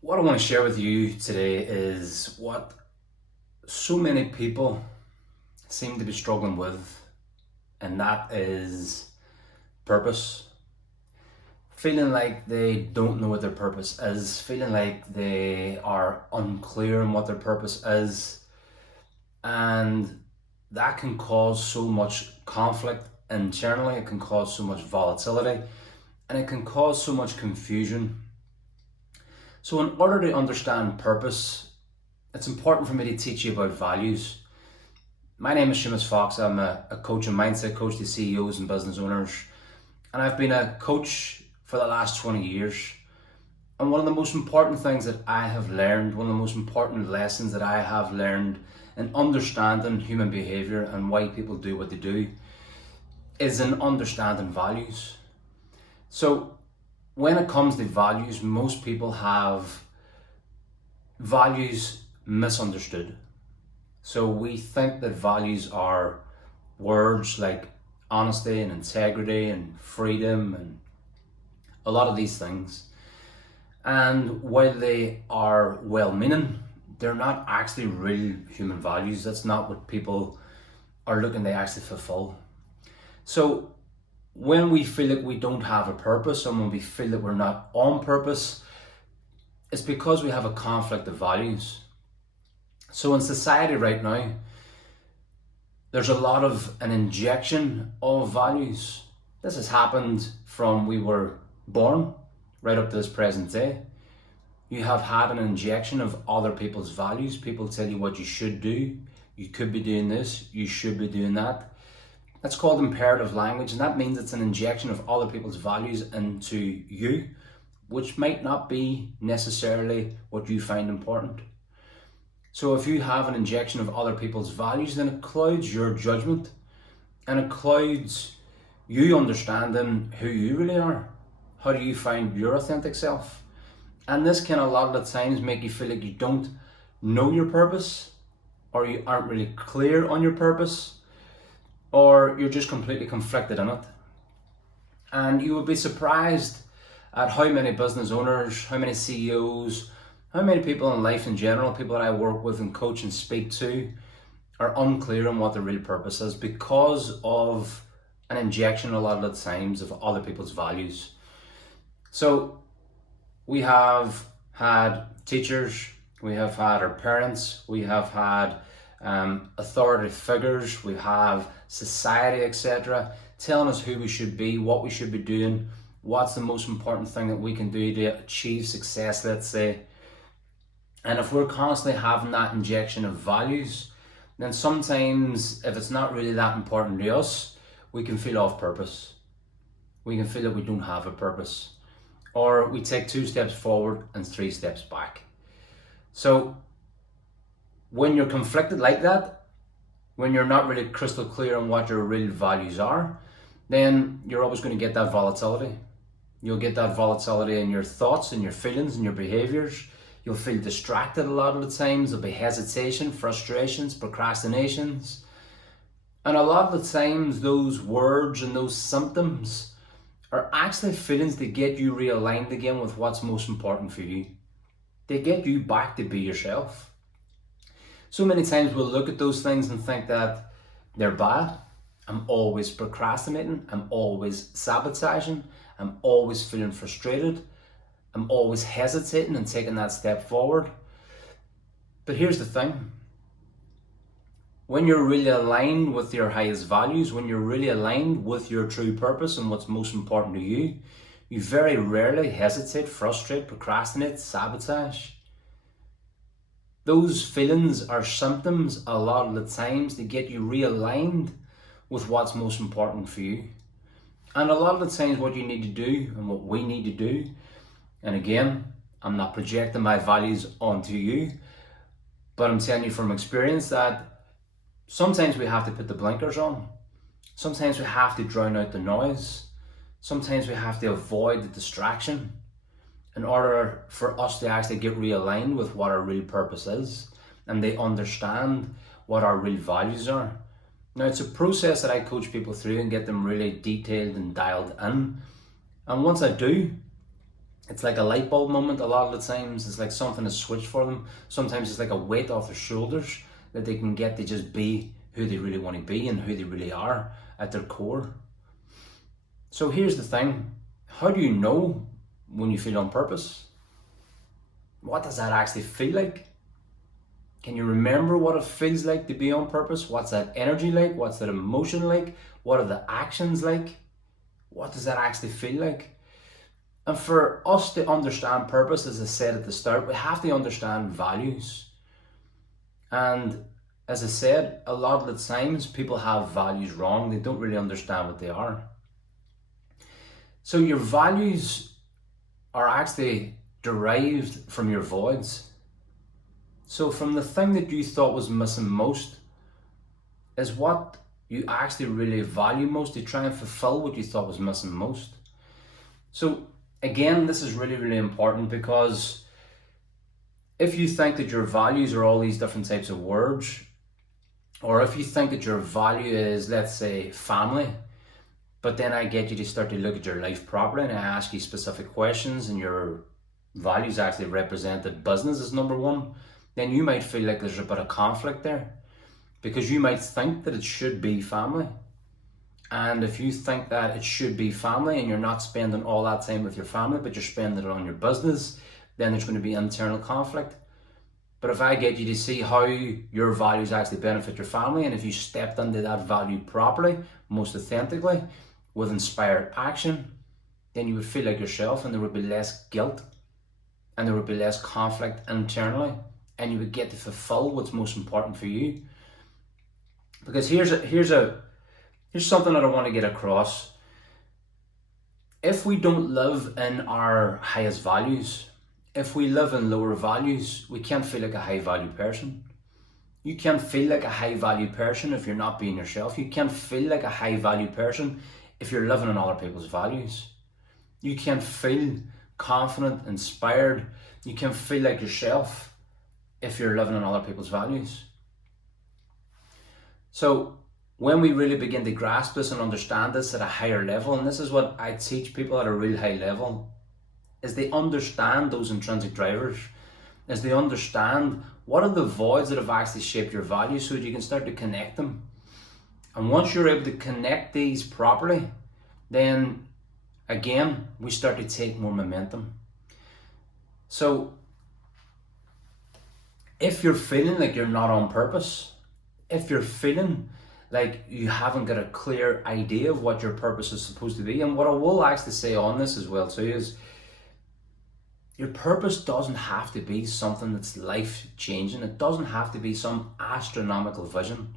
What I want to share with you today is what so many people seem to be struggling with, and that is purpose. Feeling like they don't know what their purpose is, feeling like they are unclear on what their purpose is, and that can cause so much conflict internally, it can cause so much volatility, and it can cause so much confusion. So, in order to understand purpose, it's important for me to teach you about values. My name is Seamus Fox. I'm a coach and mindset coach to CEOs and business owners. And I've been a coach for the last 20 years. And one of the most important things that I have learned, one of the most important lessons that I have learned in understanding human behavior and why people do what they do, is in understanding values. So, when it comes to values, most people have values misunderstood. So we think that values are words like honesty and integrity and freedom and a lot of these things. And while they are well meaning, they're not actually real human values. That's not what people are looking to actually fulfill. So when we feel like we don't have a purpose and when we feel that we're not on purpose, it's because we have a conflict of values. So in society right now, there's a lot of an injection of values. This has happened from we were born right up to this present day. You have had an injection of other people's values. People tell you what you should do. You could be doing this, you should be doing that. That's called imperative language, and that means it's an injection of other people's values into you, which might not be necessarily what you find important. So if you have an injection of other people's values, then it clouds your judgment and it clouds you understanding who you really are. How do you find your authentic self? And this can a lot of the times make you feel like you don't know your purpose, or you aren't really clear on your purpose, or you're just completely conflicted in it. And you would be surprised at how many business owners, how many CEOs, how many people in life in general, people that I work with and coach and speak to, are unclear on what their real purpose is because of an injection a lot of the times of other people's values. So we have had teachers, we have had our parents, we have had authority figures, we have society, etc., telling us who we should be, what we should be doing, what's the most important thing that we can do to achieve success, let's say. And if we're constantly having that injection of values, then sometimes if it's not really that important to us, we can feel off purpose. We can feel that we don't have a purpose. Or we take 2 steps forward and 3 steps back. So when you're conflicted like that, when you're not really crystal clear on what your real values are, then you're always going to get that volatility. You'll get that volatility in your thoughts and your feelings and your behaviors. You'll feel distracted a lot of the times. There'll be hesitation, frustrations, procrastinations. And a lot of the times those words and those symptoms are actually feelings that get you realigned again with what's most important for you. They get you back to be yourself. So many times we'll look at those things and think that they're bad. I'm always procrastinating. I'm always sabotaging. I'm always feeling frustrated. I'm always hesitating and taking that step forward. But here's the thing. When you're really aligned with your highest values, when you're really aligned with your true purpose and what's most important to you, you very rarely hesitate, frustrate, procrastinate, sabotage. Those feelings are symptoms a lot of the times to get you realigned with what's most important for you. And a lot of the times what you need to do and what we need to do, and again, I'm not projecting my values onto you, but I'm telling you from experience that sometimes we have to put the blinkers on. Sometimes we have to drown out the noise. Sometimes we have to avoid the distraction in order for us to actually get realigned with what our real purpose is and they understand what our real values are. Now, it's a process that I coach people through and get them really detailed and dialed in. And once I do, It's like a light bulb moment a lot of the times. It's like something is switched for them. Sometimes it's like a weight off their shoulders that they can get to just be who they really want to be and who they really are at their core. So here's the thing. How do you know when you feel on purpose? What does that actually feel like? Can you remember what it feels like to be on purpose? What's that energy like? What's that emotion like? What are the actions like? What does that actually feel like? And for us to understand purpose, as I said at the start, we have to understand values. And as I said, a lot of the times people have values wrong. They don't really understand what they are. So your values are actually derived from your voids. So from the thing that you thought was missing most is what you actually really value most to try and fulfill what you thought was missing most. So again, this is really, really important, because if you think that your values are all these different types of words, or if you think that your value is, let's say, family, but then I get you to start to look at your life properly and I ask you specific questions and your values actually represent that business is number one, then you might feel like there's a bit of conflict there, because you might think that it should be family. And if you think that it should be family and you're not spending all that time with your family, but you're spending it on your business, then there's going to be internal conflict. But if I get you to see how your values actually benefit your family, and if you stepped into that value properly, most authentically, with inspired action, then you would feel like yourself, and there would be less guilt and there would be less conflict internally, and you would get to fulfill what's most important for you. Because here's something that I want to get across. If we don't live in our highest values, if we live in lower values, we can't feel like a high value person. You can't feel like a high value person if you're not being yourself. You can't feel like a high value person if you're living in other people's values. You can't feel confident, inspired. You can't feel like yourself if you're living in other people's values. So when we really begin to grasp this and understand this at a higher level, and this is what I teach people at a real high level, is they understand those intrinsic drivers, is they understand what are the voids that have actually shaped your values, so that you can start to connect them. And once you're able to connect these properly, then again, we start to take more momentum. So if you're feeling like you're not on purpose, if you're feeling like you haven't got a clear idea of what your purpose is supposed to be, and what I will actually say on this as well too is, your purpose doesn't have to be something that's life-changing. It doesn't have to be some astronomical vision.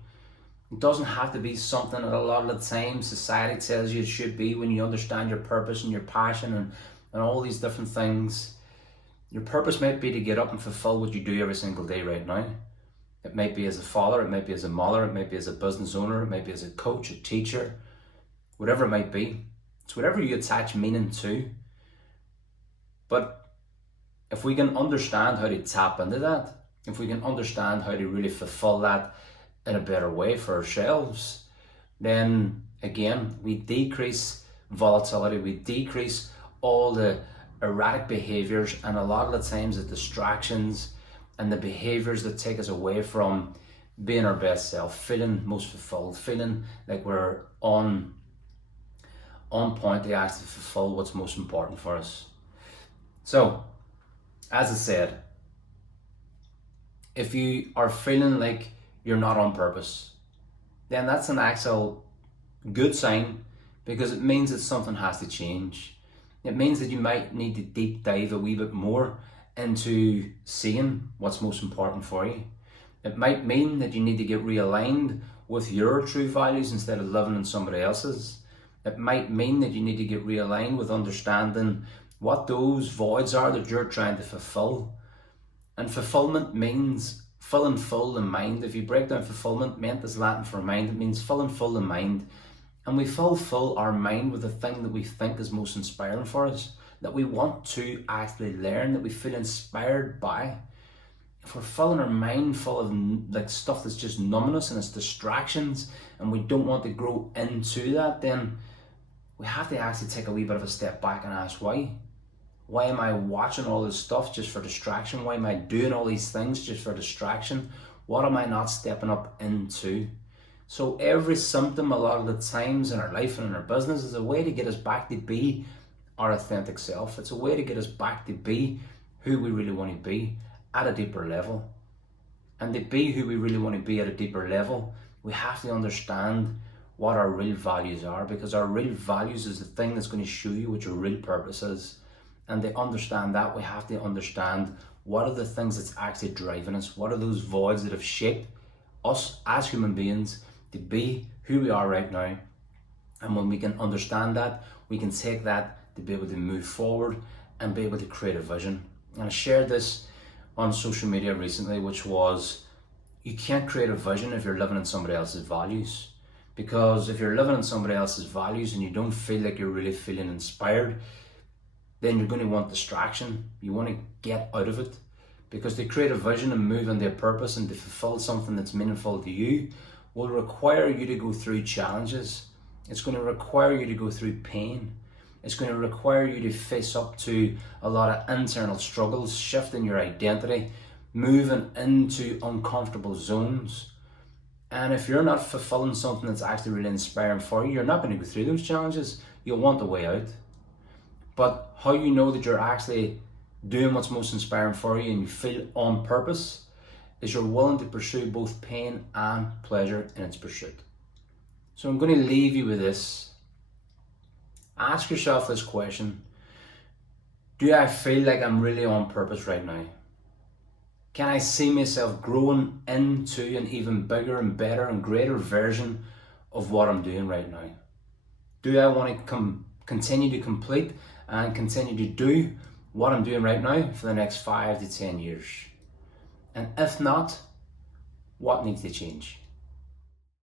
It doesn't have to be something that a lot of the time society tells you it should be when you understand your purpose and your passion and all these different things. Your purpose might be to get up and fulfill what you do every single day right now. It might be as a father, it might be as a mother, it might be as a business owner, it might be as a coach, a teacher, whatever it might be. It's whatever you attach meaning to. But if we can understand how to tap into that, if we can understand how to really fulfill that in a better way for ourselves, then again, we decrease volatility, we decrease all the erratic behaviors, and a lot of the times the distractions and the behaviors that take us away from being our best self, feeling most fulfilled, feeling like we're on point to actually fulfill what's most important for us. So, as I said, if you are feeling like you're not on purpose, then that's an actual good sign, because it means that something has to change. It means that you might need to deep dive a wee bit more into seeing what's most important for you. It might mean that you need to get realigned with your true values instead of living in somebody else's. It might mean that you need to get realigned with understanding what those voids are that you're trying to fulfill. And fulfillment means filling full in mind. If you break down fulfillment, ment is Latin for mind, it means filling full in mind. And we fill our mind with the thing that we think is most inspiring for us, that we want to actually learn, that we feel inspired by. If we're filling our mind full of like stuff that's just numbing us and it's distractions, and we don't want to grow into that, then we have to actually take a wee bit of a step back and ask why. Why am I watching all this stuff just for distraction? Why am I doing all these things just for distraction? What am I not stepping up into? So every symptom a lot of the times in our life and in our business is a way to get us back to be our authentic self. It's a way to get us back to be who we really want to be at a deeper level. And to be who we really want to be at a deeper level, we have to understand what our real values are, because our real values is the thing that's going to show you what your real purpose is. And to understand that, we have to understand what are the things that's actually driving us, what are those voids that have shaped us as human beings to be who we are right now. And when we can understand that, we can take that to be able to move forward and be able to create a vision. And I shared this on social media recently, which was, you can't create a vision if you're living in somebody else's values. Because if you're living in somebody else's values and you don't feel like you're really feeling inspired, then you're going to want distraction. You want to get out of it. Because to create a vision and move into a purpose and to fulfill something that's meaningful to you will require you to go through challenges. It's going to require you to go through pain. It's going to require you to face up to a lot of internal struggles, shifting your identity, moving into uncomfortable zones. And if you're not fulfilling something that's actually really inspiring for you, you're not going to go through those challenges. You'll want a way out. But how you know that you're actually doing what's most inspiring for you and you feel on purpose is you're willing to pursue both pain and pleasure in its pursuit. So I'm going to leave you with this. Ask yourself this question. Do I feel like I'm really on purpose right now? Can I see myself growing into an even bigger and better and greater version of what I'm doing right now? Do I want to continue to complete and continue to do what I'm doing right now for the next 5 to 10 years? And if not, what needs to change?